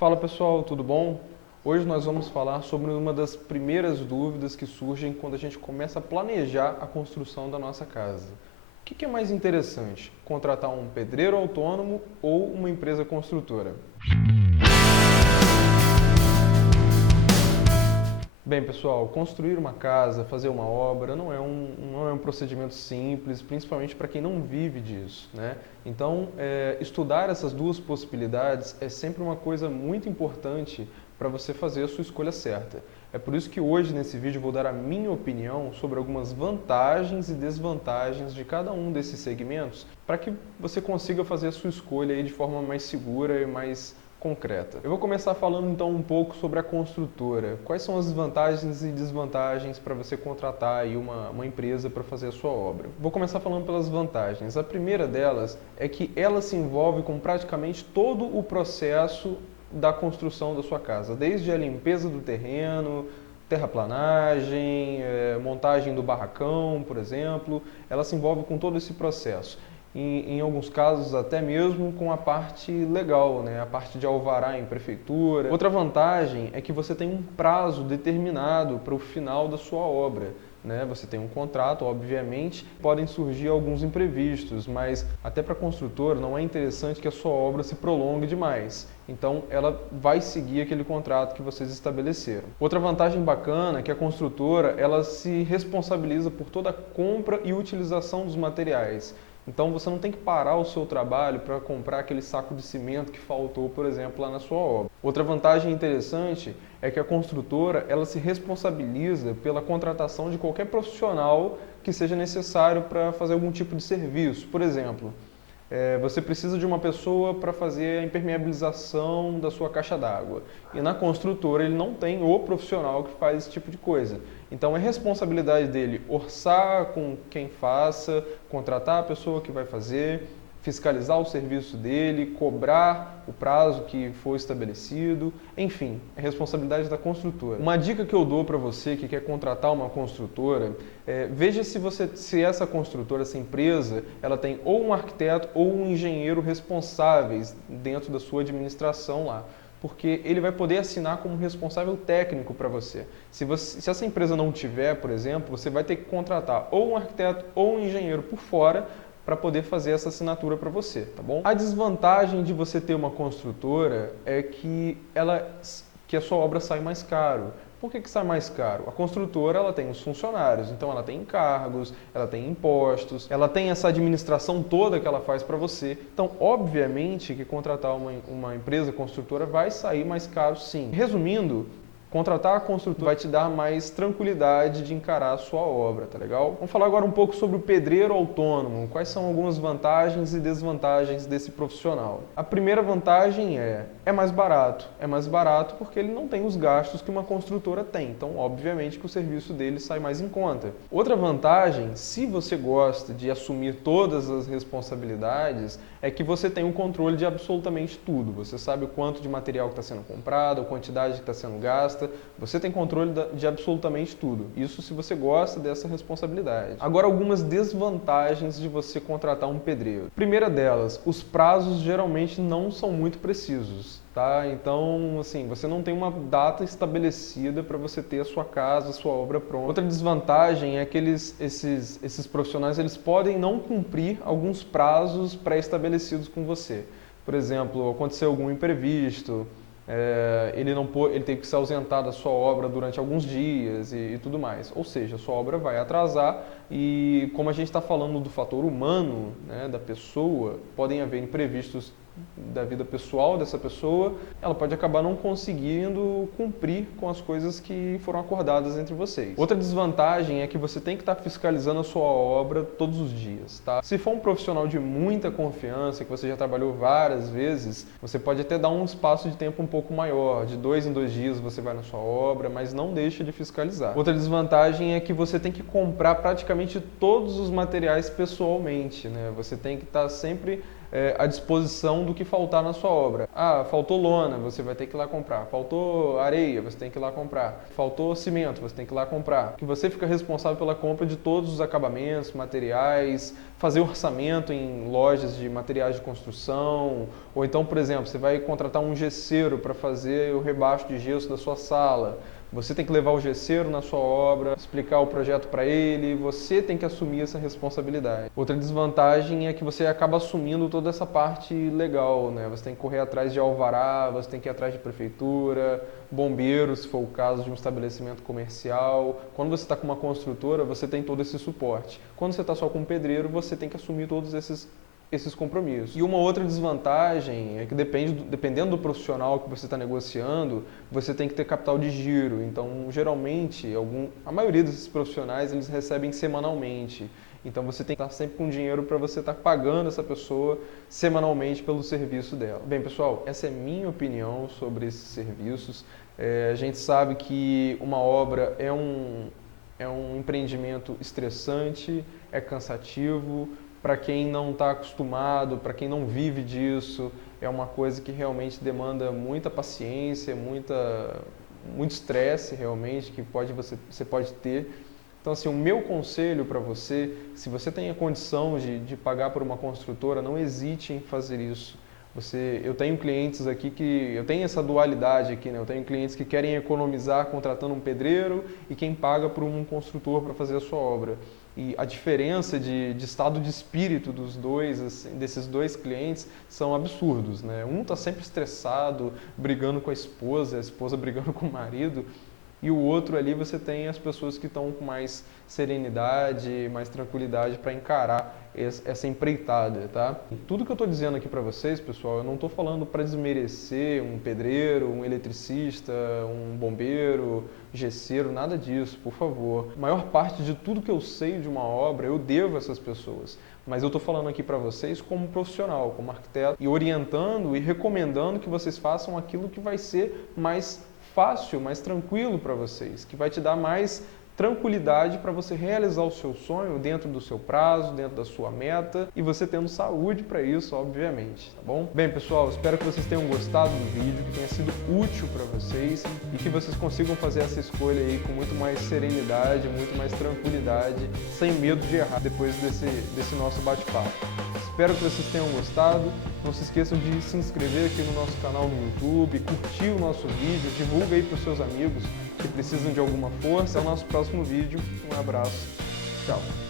Fala pessoal, tudo bom? Hoje nós vamos falar sobre uma das primeiras dúvidas que surgem quando a gente começa a planejar a construção da nossa casa. O que é mais interessante, contratar um pedreiro autônomo ou uma empresa construtora? Bem, pessoal, construir uma casa, fazer uma obra, não é um procedimento simples, principalmente para quem não vive disso, né? Então, estudar essas duas possibilidades é sempre uma coisa muito importante para você fazer a sua escolha certa. É por isso que hoje, nesse vídeo, eu vou dar a minha opinião sobre algumas vantagens e desvantagens de cada um desses segmentos, para que você consiga fazer a sua escolha aí de forma mais segura e mais concreta. Eu vou começar falando então um pouco sobre a construtora. Quais são as vantagens e desvantagens para você contratar aí uma empresa para fazer a sua obra? Vou começar falando pelas vantagens. A primeira delas é que ela se envolve com praticamente todo o processo da construção da sua casa, desde a limpeza do terreno, terraplanagem, montagem do barracão, por exemplo. Ela se envolve com todo esse processo. Em alguns casos até mesmo com a parte legal, né? A parte de alvará em prefeitura. Outra vantagem é que você tem um prazo determinado para o final da sua obra. Né? Você tem um contrato, obviamente, podem surgir alguns imprevistos, mas até para a construtora não é interessante que a sua obra se prolongue demais. Então ela vai seguir aquele contrato que vocês estabeleceram. Outra vantagem bacana é que a construtora ela se responsabiliza por toda a compra e utilização dos materiais. Então você não tem que parar o seu trabalho para comprar aquele saco de cimento que faltou, por exemplo, lá na sua obra. Outra vantagem interessante é que a construtora ela se responsabiliza pela contratação de qualquer profissional que seja necessário para fazer algum tipo de serviço. Por exemplo, você precisa de uma pessoa para fazer a impermeabilização da sua caixa d'água. E na construtora ele não tem o profissional que faz esse tipo de coisa. Então é responsabilidade dele orçar com quem faça, contratar a pessoa que vai fazer, fiscalizar o serviço dele, cobrar o prazo que foi estabelecido, enfim, é responsabilidade da construtora. Uma dica que eu dou para você que quer contratar uma construtora, veja se essa construtora, essa empresa, ela tem ou um arquiteto ou um engenheiro responsáveis dentro da sua administração lá. Porque ele vai poder assinar como responsável técnico para você. Se essa empresa não tiver, por exemplo, você vai ter que contratar ou um arquiteto ou um engenheiro por fora para poder fazer essa assinatura para você, tá bom? A desvantagem de você ter uma construtora é que a sua obra sai mais caro. Por que sai mais caro? A construtora ela tem os funcionários, então ela tem encargos, ela tem impostos, ela tem essa administração toda que ela faz para você. Então, obviamente que contratar uma empresa construtora vai sair mais caro sim. Resumindo, contratar a construtora vai te dar mais tranquilidade de encarar a sua obra, tá legal? Vamos falar agora um pouco sobre o pedreiro autônomo. Quais são algumas vantagens e desvantagens desse profissional? A primeira vantagem é mais barato. É mais barato porque ele não tem os gastos que uma construtora tem. Então, obviamente que o serviço dele sai mais em conta. Outra vantagem, se você gosta de assumir todas as responsabilidades, é que você tem o controle de absolutamente tudo. Você sabe o quanto de material que está sendo comprado, a quantidade que está sendo gasta. Você tem controle de absolutamente tudo. Isso se você gosta dessa responsabilidade. Agora, algumas desvantagens de você contratar um pedreiro. Primeira delas, os prazos geralmente não são muito precisos. Tá? Então, assim, você não tem uma data estabelecida para você ter a sua casa, a sua obra pronta. Outra desvantagem é que esses profissionais eles podem não cumprir alguns prazos pré-estabelecidos com você. Por exemplo, aconteceu algum imprevisto, ele teve que se ausentar da sua obra durante alguns dias e tudo mais. Ou seja, a sua obra vai atrasar e, como a gente está falando do fator humano, né, da pessoa, podem haver imprevistos da vida pessoal dessa pessoa, ela pode acabar não conseguindo cumprir com as coisas que foram acordadas entre vocês. Outra desvantagem é que você tem que estar fiscalizando a sua obra todos os dias, tá? Se for um profissional de muita confiança, que você já trabalhou várias vezes, você pode até dar um espaço de tempo um pouco maior, de 2 em 2 dias você vai na sua obra, mas não deixa de fiscalizar. Outra desvantagem é que você tem que comprar praticamente todos os materiais pessoalmente, né? Você tem que estar sempre à disposição do que faltar na sua obra. Ah, faltou lona, você vai ter que ir lá comprar. Faltou areia, você tem que ir lá comprar. Faltou cimento, você tem que ir lá comprar. Que você fica responsável pela compra de todos os acabamentos, materiais, fazer orçamento em lojas de materiais de construção, ou então, por exemplo, você vai contratar um gesseiro para fazer o rebaixo de gesso da sua sala. Você tem que levar o gesseiro na sua obra, explicar o projeto para ele, você tem que assumir essa responsabilidade. Outra desvantagem é que você acaba assumindo toda essa parte legal, né? Você tem que correr atrás de alvará, você tem que ir atrás de prefeitura, bombeiro, se for o caso de um estabelecimento comercial. Quando você está com uma construtora, você tem todo esse suporte. Quando você está só com um pedreiro, você tem que assumir todos esses compromissos. E uma outra desvantagem é que dependendo do profissional que você está negociando, você tem que ter capital de giro. Então, geralmente, a maioria desses profissionais, eles recebem semanalmente. Então, você tem que estar sempre com dinheiro para você estar pagando essa pessoa semanalmente pelo serviço dela. Bem, pessoal, essa é minha opinião sobre esses serviços. A gente sabe que uma obra é um empreendimento estressante, é cansativo. Para quem não está acostumado, para quem não vive disso, é uma coisa que realmente demanda muita paciência, muito estresse realmente que você pode ter. Então, assim, o meu conselho para você, se você tem a condição de pagar por uma construtora, não hesite em fazer isso. Eu tenho clientes aqui eu tenho essa dualidade aqui, né? Eu tenho clientes que querem economizar contratando um pedreiro e quem paga por um construtor para fazer a sua obra. E a diferença de estado de espírito dos dois, assim, desses dois clientes, são absurdos, né? Um está sempre estressado, brigando com a esposa brigando com o marido, e o outro ali você tem as pessoas que estão com mais serenidade, mais tranquilidade para encarar essa empreitada, tá? Tudo que eu estou dizendo aqui para vocês, pessoal, eu não estou falando para desmerecer um pedreiro, um eletricista, um bombeiro, gesseiro, nada disso, por favor. A maior parte de tudo que eu sei de uma obra eu devo a essas pessoas. Mas eu estou falando aqui para vocês como profissional, como arquiteto, e orientando e recomendando que vocês façam aquilo que vai ser mais fácil, mais tranquilo para vocês, que vai te dar mais tranquilidade para você realizar o seu sonho dentro do seu prazo, dentro da sua meta e você tendo saúde para isso, obviamente, tá bom? Bem, pessoal, espero que vocês tenham gostado do vídeo, que tenha sido útil para vocês e que vocês consigam fazer essa escolha aí com muito mais serenidade, muito mais tranquilidade, sem medo de errar depois desse nosso bate-papo. Espero que vocês tenham gostado. Não se esqueçam de se inscrever aqui no nosso canal no YouTube, curtir o nosso vídeo, divulga aí para os seus amigos que precisam de alguma força. Até o nosso próximo vídeo. Um abraço. Tchau.